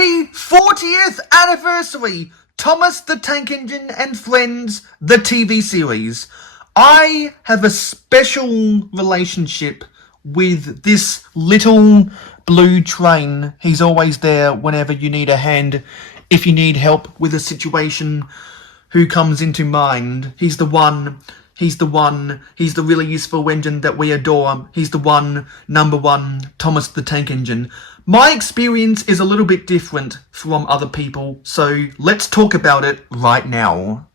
Happy 40th anniversary, Thomas the Tank Engine and Friends, the TV series. I have a special relationship with this little blue train. He's always there whenever you need a hand. If you need help with a situation, who comes into mind? He's the one. He's the really useful engine that we adore. He's the one, number one, Thomas the Tank Engine. My experience is a little bit different from other people, so let's talk about it right now.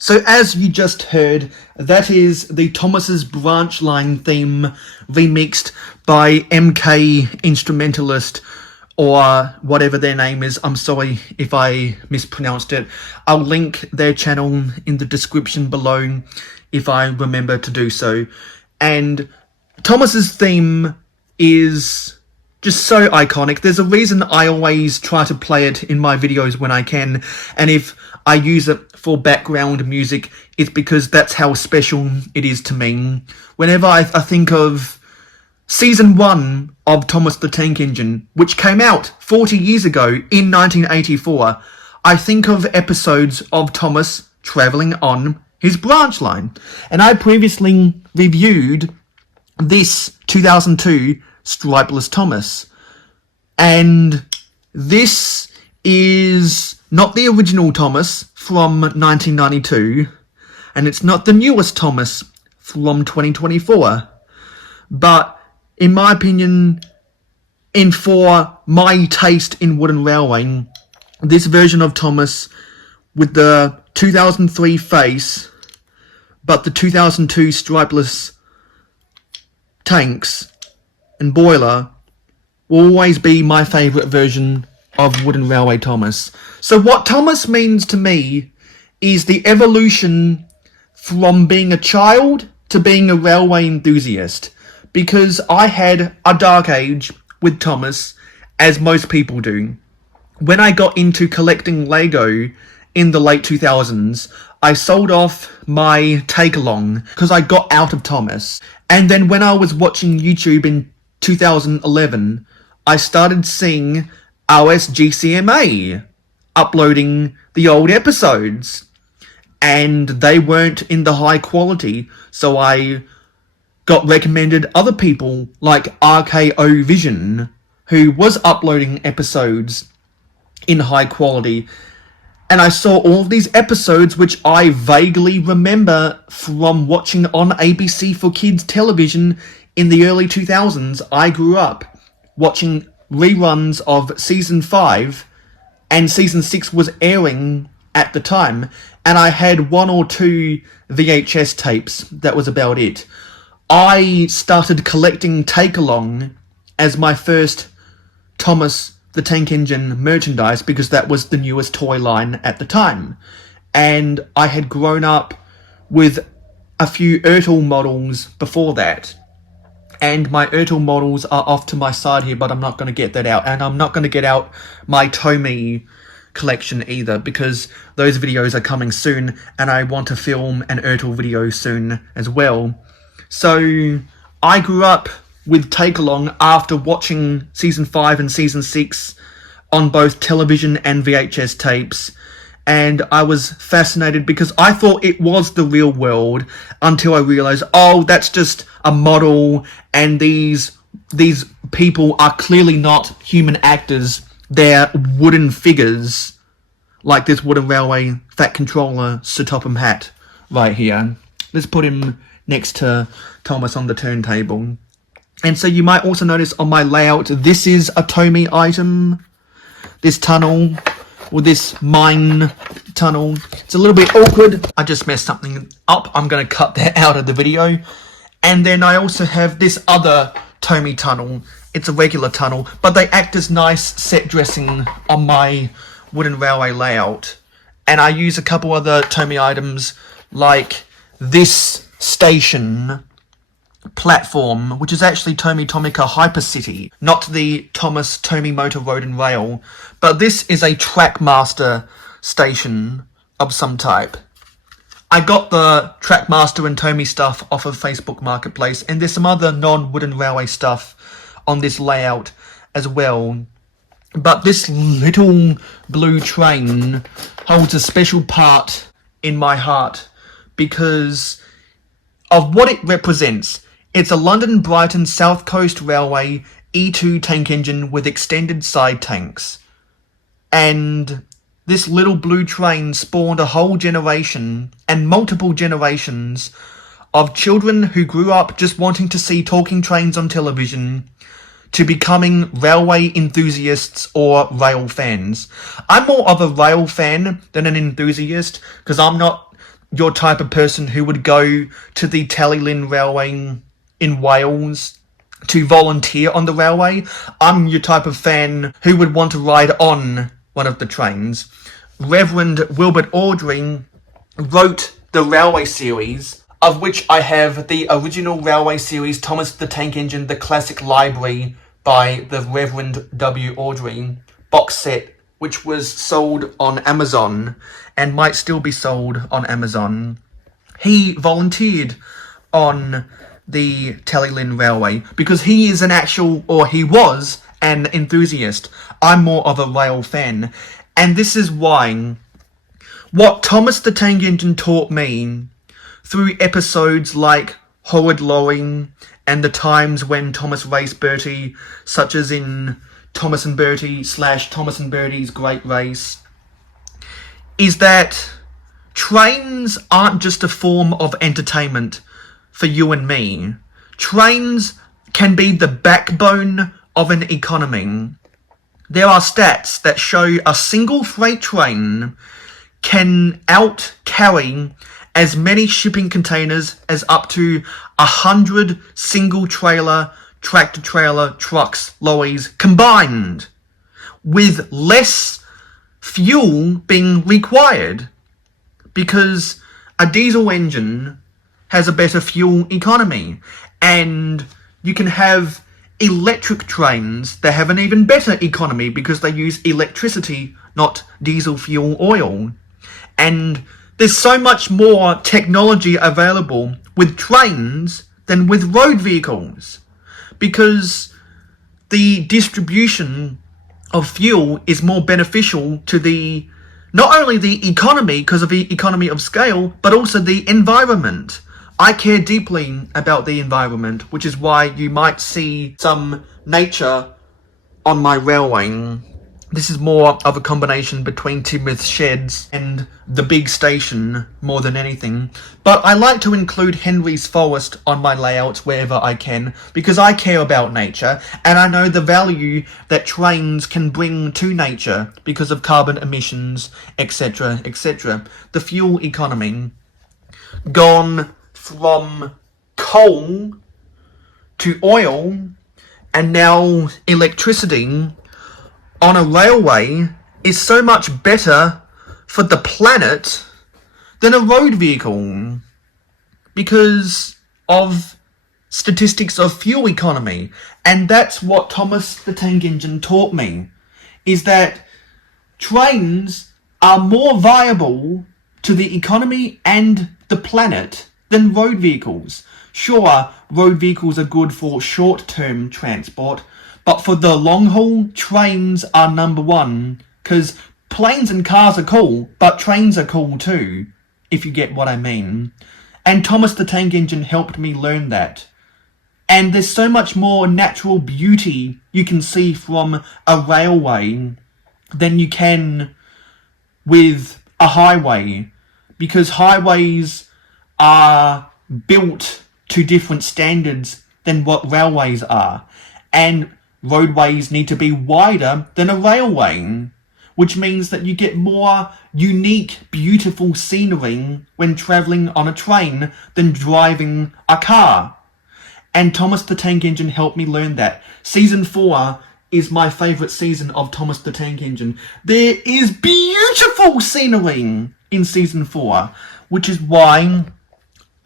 So as you just heard, that is the Thomas's Branch Line theme remixed by MK Instrumentalist, or whatever their name is. I'm sorry if I mispronounced it. I'll link their channel in the description below if I remember to do so. And Thomas's theme is just so iconic. There's a reason I always try to play it in my videos when I can, and if I use it for background music, it's because that's how special it is to me. Whenever I think of Season 1 of Thomas the Tank Engine, which came out 40 years ago in 1984, I think of episodes of Thomas travelling on his branch line. And I previously reviewed this 2002 Stripeless Thomas. And this is not the original Thomas from 1992, and it's not the newest Thomas from 2024. But in my opinion, and for my taste in Wooden Railway, this version of Thomas with the 2003 face, but the 2002 stripeless tanks and boiler, will always be my favourite version of Wooden Railway Thomas. So what Thomas means to me is the evolution from being a child to being a railway enthusiast. Because I had a dark age with Thomas, as most people do. When I got into collecting Lego in the late 2000s, I sold off my take-along because I got out of Thomas. And then when I was watching YouTube in 2011, I started seeing OSGCMA uploading the old episodes, and they weren't in the high quality, so I got recommended other people like RKO Vision, who was uploading episodes in high quality, and I saw all of these episodes which I vaguely remember from watching on ABC for Kids television in the early 2000s. I grew up watching reruns of Season 5, and Season 6 was airing at the time, and I had 1 or 2 VHS tapes. That was about it. I started collecting Take-Along as my first Thomas the Tank Engine merchandise because that was the newest toy line at the time. And I had grown up with a few Ertl models before that. And my Ertl models are off to my side here, but I'm not going to get that out. And I'm not going to get out my Tomy collection either, because those videos are coming soon, and I want to film an Ertl video soon as well. So I grew up with Take Along after watching season 5 and season 6 on both television and VHS tapes, and I was fascinated because I thought it was the real world until I realized, oh, that's just a model, and these people are clearly not human actors. They're wooden figures, like this Wooden Railway Fat Controller Sir Topham Hatt right here. Let's put him next to Thomas on the turntable. And so you might also notice on my layout, this is a Tomy item. This tunnel, or this mine tunnel. It's a little bit awkward. I just messed something up. I'm going to cut that out of the video. And then I also have this other Tomy tunnel. It's a regular tunnel, but they act as nice set dressing on my Wooden Railway layout. And I use a couple other Tomy items, like this station platform, which is actually Tomy Tomica Hypercity, not the Thomas Tomy Motor Road and Rail, but this is a Trackmaster station of some type. I got the Trackmaster and Tomy stuff off of Facebook Marketplace, and there's some other non-Wooden Railway stuff on this layout as well. But this little blue train holds a special part in my heart because of what it represents. It's a London Brighton South Coast Railway E2 tank engine with extended side tanks. And this little blue train spawned a whole generation and multiple generations of children who grew up just wanting to see talking trains on television to becoming railway enthusiasts or rail fans. I'm more of a rail fan than an enthusiast because I'm not your type of person who would go to the Tallylyn Railway in Wales to volunteer on the railway. I'm your type of fan who would want to ride on one of the trains. Reverend Wilbert Awdry wrote the Railway series, of which I have the original Railway series, Thomas the Tank Engine, the Classic Library by the Reverend W. Awdry box set, which was sold on Amazon and might still be sold on Amazon. He volunteered on the Tallylyn Railway because he is he was an enthusiast. I'm more of a rail fan, and this is why what Thomas the Tank Engine taught me through episodes like Horrid Lorry and the times when Thomas raced Bertie, such as in Thomas and Bertie / Thomas and Bertie's Great Race, is that trains aren't just a form of entertainment for you and me. Trains can be the backbone of an economy. There are stats that show a single freight train can out-carry as many shipping containers as up to 100 single-trailer, tractor-trailer, trucks, lorries combined, with less fuel being required, because a diesel engine has a better fuel economy, and you can have electric trains that have an even better economy because they use electricity, not diesel fuel oil. And there's so much more technology available with trains than with road vehicles, because the distribution of fuel is more beneficial to not only the economy because of the economy of scale, but also the environment. I care deeply about the environment, which is why you might see some nature on my railway. This is more of a combination between Tidmouth Sheds and the big station more than anything. But I like to include Henry's Forest on my layouts wherever I can, because I care about nature, and I know the value that trains can bring to nature because of carbon emissions, etc., etc. The fuel economy. Gone from coal to oil and now electricity on a railway is so much better for the planet than a road vehicle because of statistics of fuel economy. And that's what Thomas the Tank Engine taught me, is that trains are more viable to the economy and the planet than road vehicles. Sure, road vehicles are good for short-term transport, but for the long haul, trains are number one. Because planes and cars are cool, but trains are cool too, if you get what I mean. And Thomas the Tank Engine helped me learn that. And there's so much more natural beauty you can see from a railway than you can with a highway. Because highways are built to different standards than what railways are. And roadways need to be wider than a railway, which means that you get more unique, beautiful scenery when travelling on a train than driving a car. And Thomas the Tank Engine helped me learn that. Season 4 is my favourite season of Thomas the Tank Engine. There is beautiful scenery in Season 4, which is why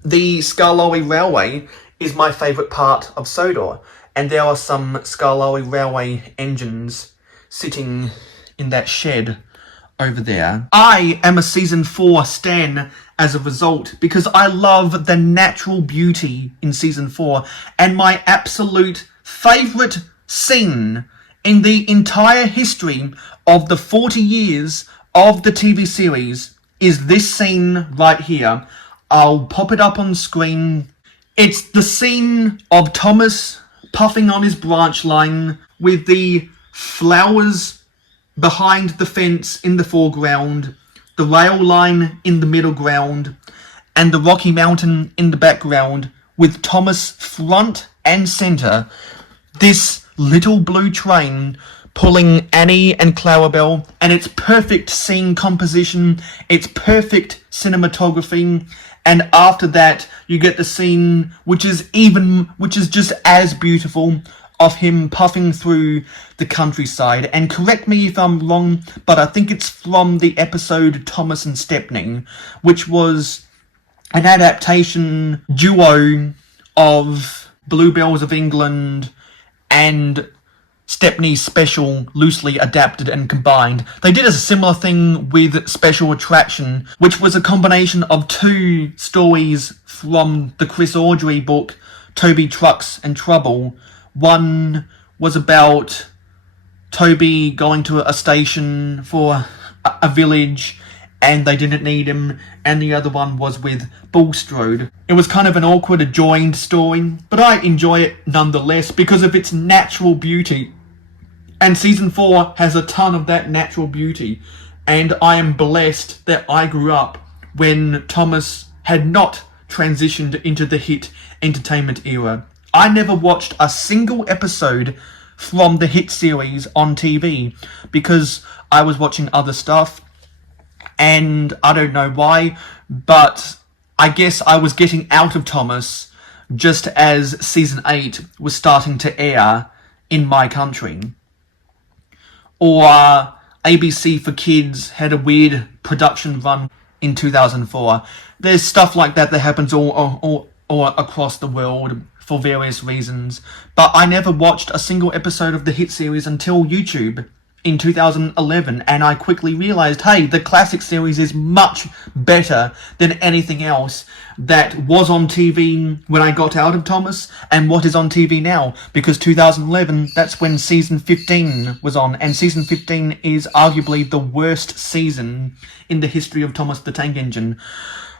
the Skarloey Railway is my favourite part of Sodor. And there are some Skarloey Railway engines sitting in that shed over there. I am a Season 4 stan as a result, because I love the natural beauty in Season 4, and my absolute favourite scene in the entire history of the 40 years of the TV series is this scene right here. I'll pop it up on screen. It's the scene of Thomas puffing on his branch line with the flowers behind the fence in the foreground, the rail line in the middle ground, and the Rocky Mountain in the background, with Thomas front and centre. This little blue train pulling Annie and Clarabelle, and its perfect scene composition, its perfect cinematography. And after that, you get the scene which is just as beautiful, of him puffing through the countryside. And correct me if I'm wrong, but I think it's from the episode Thomas and Stepney, which was an adaptation duo of Bluebells of England and Stepney's Special, loosely adapted and combined. They did a similar thing with Special Attraction, which was a combination of two stories from the Chris Awdry book, Toby Trucks and Trouble. One was about Toby going to a station for a village and they didn't need him, and the other one was with Bulstrode. It was kind of an awkward adjoined story, but I enjoy it nonetheless because of its natural beauty. And Season 4 has a ton of that natural beauty, and I am blessed that I grew up when Thomas had not transitioned into the hit entertainment era. I never watched a single episode from the hit series on TV because I was watching other stuff, and I don't know why, but I guess I was getting out of Thomas just as Season 8 was starting to air in my country. Or ABC for Kids had a weird production run in 2004. There's stuff like that happens all across the world for various reasons, but I never watched a single episode of the hit series until YouTube in 2011, and I quickly realised, hey, the classic series is much better than anything else that was on TV when I got out of Thomas and what is on TV now, because 2011, that's when Season 15 was on, and Season 15 is arguably the worst season in the history of Thomas the Tank Engine.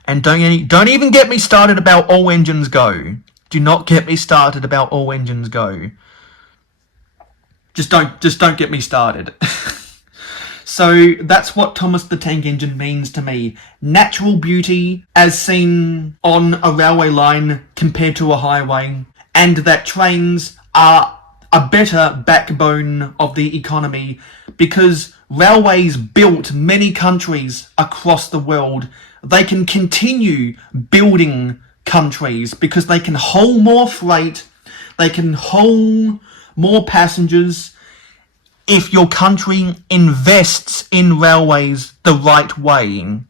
And don't even get me started about All Engines Go. Do not get me started about All Engines Go. Just don't get me started. So that's what Thomas the Tank Engine means to me. Natural beauty as seen on a railway line compared to a highway, and that trains are a better backbone of the economy because railways built many countries across the world. They can continue building countries because they can hold more freight, they can hold more passengers if your country invests in railways the right way.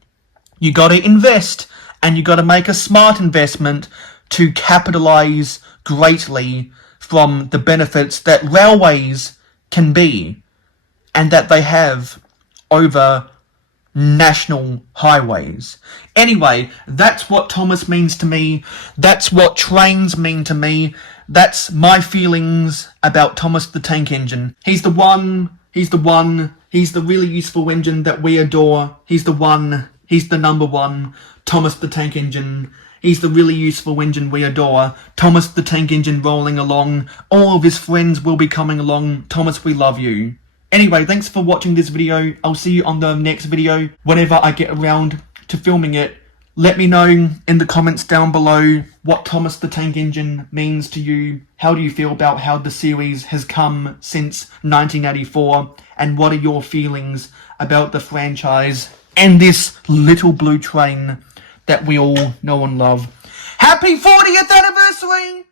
You got to invest, and you got to make a smart investment to capitalise greatly from the benefits that railways can be and that they have over national highways. Anyway, that's what Thomas means to me. That's what trains mean to me. That's my feelings about Thomas the Tank Engine. He's the one. He's the really useful engine that we adore. He's the one. He's the number one. Thomas the Tank Engine. He's the really useful engine we adore. Thomas the Tank Engine rolling along. All of his friends will be coming along. Thomas, we love you. Anyway, thanks for watching this video. I'll see you on the next video whenever I get around to filming it. Let me know in the comments down below what Thomas the Tank Engine means to you. How do you feel about how the series has come since 1984? And what are your feelings about the franchise and this little blue train that we all know and love? Happy 40th anniversary!